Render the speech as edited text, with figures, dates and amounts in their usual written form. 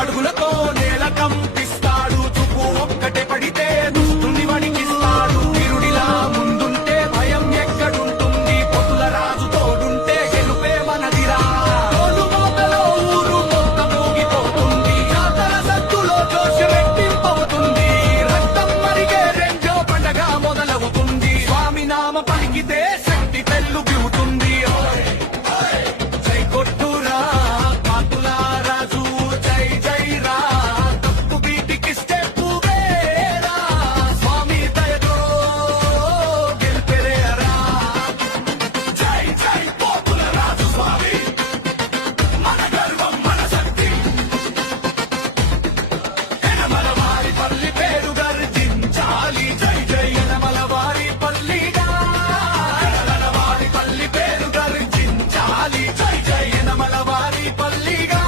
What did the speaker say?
అడుగులతో నేల కంపిస్తాడు, చుక్కు ఒక్కటే పడితే దుస్తుని వణికిస్తాడు. వీరుడిలా ముందుంటే భయం ఎక్కడుంటుంది, పొతుల రాజు తోడుంటే గెలుపే మనదిరా. తోలు మోతలో ఊరు మొత్త మోగిపోతుంది, జాతర సత్తులో జోష రెట్టింపవుతుంది. రక్తం మరిగే రెండో పండగ మొదలవుతుంది, స్వామి నామ పలికితే శక్తి పెళ్ళుబివుతుంది. జై కొట్టురా కాతుల రాజు, జై జై రా తప్పు బీటికిస్తే పువేరా. స్వామి దయతో గెలిపెరేరా. జై జై పోతుల రాజు స్వామి, మన గర్వం మన శక్తి. ఎనమల వారి పల్లి పేరు గర్జించాలి, జై జై ఎనమల వారి పల్లిగా. ఎనమల వారి పల్లి పేరు గర్జించాలి, జై జై ఎనమల వారి పల్లిగా.